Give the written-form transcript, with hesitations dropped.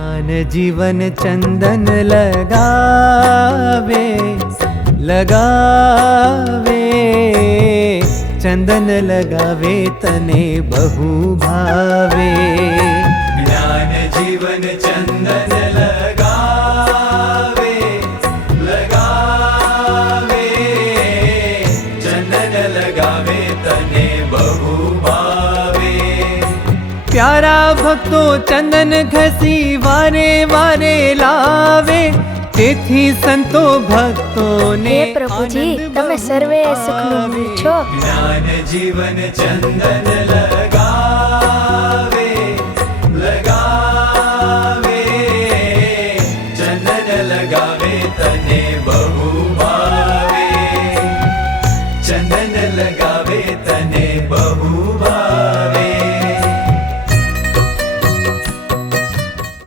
ज्ञान जीवन चंदन लगावे लगावे चंदन लगावे तने बहु भावे ज्ञान जीवन चंदन लगावे लगावे चंदन लगावे तने बहु भावे। प्यारा भक्तो चंदन घसी वारे वारे लावे તેથી સંતો ભક્તોને હે પ્રભુજી, તમે સર્વે સુખનું મૂળ છો. જ્ઞાન જીવન ચંદન લગાવે